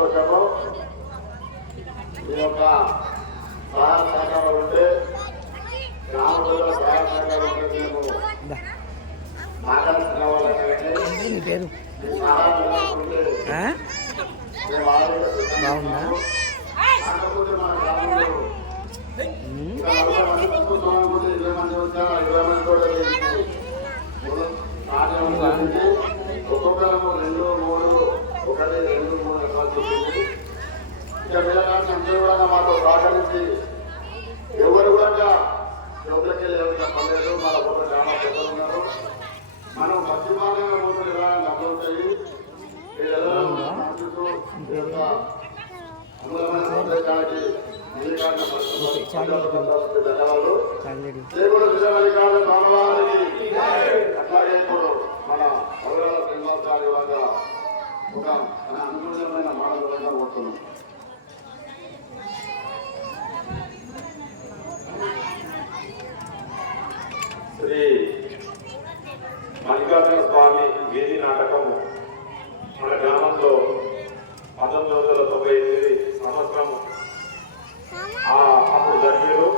సంతోషము. ఈ యొక్క సహాయ సహకారం ఉంటే గ్రామంలో సహాయ సహకారం ఉంటే మేము మాట్లాడుతున్న వాళ్ళని పేరు? బాగుందా? కాకపోతే గ్రామంలో ఇరవై మంది వచ్చారు ఇరవై మంది కూడా. ఒక్కొక్కరు రెండు మూడు ఒకటి రెండు మూడు రకాలు చెప్పింది ఇక వీళ్ళకి అందరూ కూడా మాతో సహకరించి ఎవరు కూడా ఎవరికి ఎవరికి పర్లేదు మన ఒక గ్రామ పెద్దలు ఉన్నారు మనం మధ్యమానంగా పోతే ఎలా డబ్బులు ఉంటాయి వీళ్ళెవరో మనసుతో ఈ యొక్క అమూలమైన సందేశానికి నీలికాండ పత్రిక ధన్యవాదాలు చాలేడు దేవుడు విజయమలికాడు భగవానికి అట్లాగే ఇప్పుడు మన అవయవ శ్రీనివాసారి వద్ద ఒక మన అనుకూలమైన మాటలు కోరుతున్నాం శ్రీ మల్లికార్జున స్వామి వీధి నాటకము మన గ్రామంలో పంతొమ్మిది వందల తొంభై ఎనిమిది సంవత్సరం ఆ అప్పుడు జరిగారు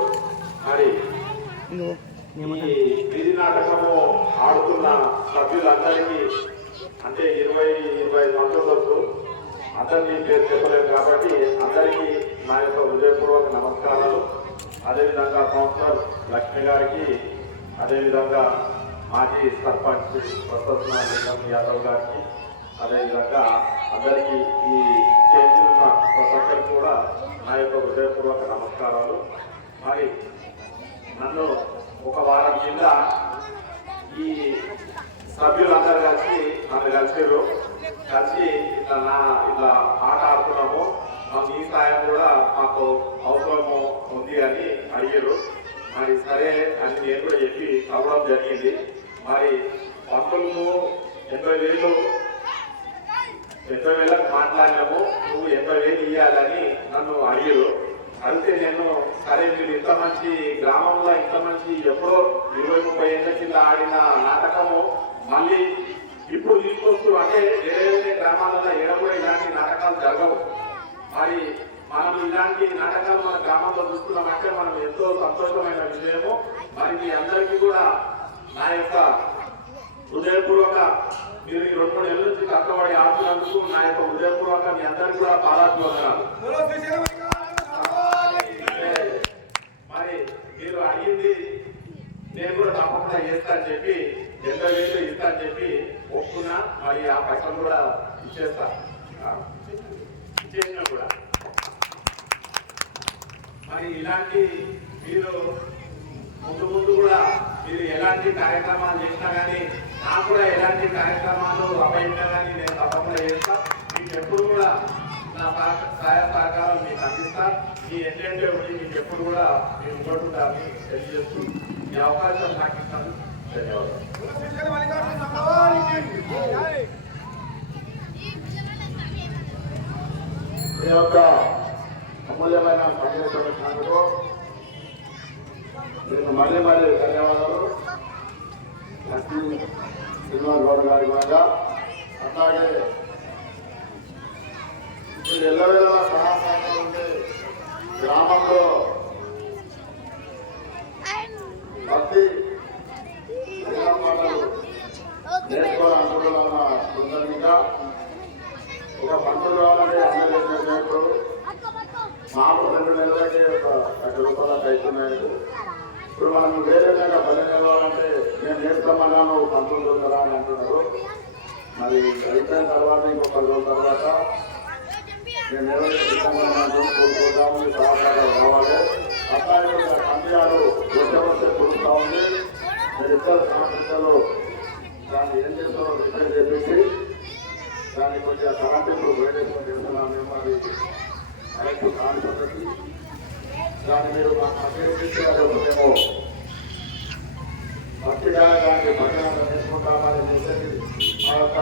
మరి ఇగో ఈ వీధి నాటకము ఆడుతున్న సభ్యులందరికీ అంటే ఇరవై ఇరవై ఐదు సంవత్సరాలకు అందరినీ పేరు చెప్పలేము కాబట్టి అందరికీ నా యొక్క హృదయపూర్వక నమస్కారాలు. అదేవిధంగా కౌన్సిలర్ లక్ష్మి గారికి అదేవిధంగా మాజీ సర్పంచ్ వసత్న లింగం యాదవ్ గారికి అదేవిధంగా అందరికీ ఈ చేస్తున్న ప్రతి కూడా నా యొక్క హృదయపూర్వక నమస్కారాలు. మరి నన్ను ఒక వారం కింద ఈ సభ్యులందరూ కలిసి నన్ను కలిసారు కలిసి ఇట్లా నా ఇట్లా ఆట ఆడుతున్నాము మాకు ఈ సాయం కూడా మాకు అవసరము ఉంది అని అడిగారు మరి సరే అని నేను కూడా చెప్పి అవ్వడం జరిగింది. మరి పంతులు ఎనభై వేలు ఎనభై వేలకు మాట్లాడినాము. నువ్వు ఎనభై వేలు ఇవ్వాలని నన్ను అడిగారు అడిగితే నేను సరే మీరు ఇంత మంచి గ్రామంలో ఇంత మంచి ఎప్పుడో ఇరవై ముప్పై ఏళ్ళ కింద ఆడిన నాటకము మళ్ళీ ఇప్పుడు తీసుకొస్తూ అంటే వేరే వేరే గ్రామాలలో ఏడవో కూడా ఇలాంటి నాటకాలు జరగవు. మరి మనం ఇలాంటి నాటకాలు మన గ్రామంలో చూస్తున్నామంటే మనం ఎంతో సంతోషమైన విషయము. మరి మీ అందరికీ కూడా నా యొక్క హృదయపూర్వక మీరు ఈ రెండు మూడు నెలల నుంచి కష్టపడి ఆడుతున్నందుకు నా యొక్క హృదయపూర్వక మీ అందరికీ కూడా పాదాత్మనాలు మరి మీరు అడిగింది నేను కూడా తప్పకుండా చేస్తా అని చెప్పి ఎనభై వేలు ఇస్తా అని చెప్పి ఒప్పున మరి ఆ పైసలు కూడా ఇచ్చేస్తా. ఇచ్చేసినా కూడా. మరి ఇలాంటి మీరు ముందు ముందు కూడా మీరు ఎలాంటి కార్యక్రమాలు చేసినా కానీ నాకు కూడా ఎలాంటి కార్యక్రమాలు అవైనా కానీ నేను తప్పకుండా చేస్తా. మీకు ఎప్పుడు కూడా నా సహాయ సహకారం మీకు అందిస్తా. మీ ఏంటంటే ఉండి మీకు ఎప్పుడు కూడా మేము ఇంకోటి తెలియజేస్తూ ఈ అవకాశం నాకు ఇస్తాను ఈ యొక్క అమూల్యమైన సందేశం మీకు మళ్ళీ మళ్ళీ ధన్యవాదాలు. శ్రీనివాస్ గౌడ్ గారి కూడా అట్లాగే ఎల్లవేళ సహాయ ఉంటే గ్రామంలో మాకు రెండు నెలలకి ఒక లక్ష రూపాయలు అవుతున్నాయి ఇప్పుడు మనం వేరే విధంగా పని నిలవాలంటే నేను నేర్చుకోమన్నాను పంతొమ్మిది రోజులు అని అంటున్నారు. మరి అయిపోయిన తర్వాత ఇంకో పది రోజుల తర్వాత మేము ఎవరైతే కోరుకుంటాము మీ కావాలి. అట్లాగే కంపెనీలు వచ్చే వస్తే ఉంది. మీరు ఇద్దరు సమస్యలు దాన్ని ఏం చేస్తారో రిపేర్ చేపించి దాన్ని కొంచెం కరెంట్ ఇప్పుడు చేస్తున్నాం మేము అది కరెక్ట్ కాని దాన్ని మీరు మాకు అభ్యర్థించారు మేము భక్తిగా దానికి భజన తీసుకుంటామని చెప్పేసి మా యొక్క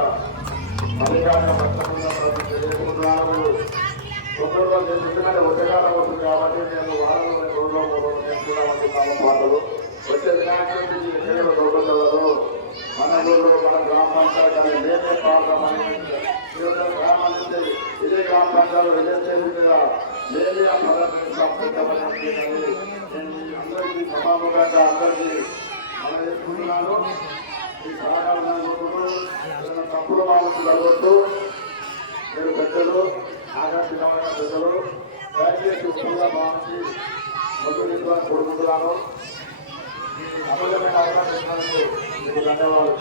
మల్లికార్జున భక్తులు తెలియజేసుకుంటున్నాను ఒక్కొక్క నేను ఎందుకంటే ఒకేకాలం వస్తుంది కాబట్టి నేను వారంలో రోజుల్లో మూడు రోజులు నేర్చుకున్నామనుకుంటాము పాటలు వచ్చే వినాయకుడి నుంచి ఎక్కడ మన ఊళ్ళో మన గ్రామ పంచాయతీ ఇదే గ్రామ పంచాలు మీద లేని ఆ నేను అందరికీ సమాముఖంగా అందరికీ మనం చేసుకుంటున్నాను ఈ సహకారం అందుకుంటూ తప్పుడు మామూలు జరగొద్దు మీరు పెద్దలు ఆకర్షితమైన పెద్దలు దయచేసి భావించి కోరుకుంటున్నాను అవకాశం మీకు ధన్యవాదాలు.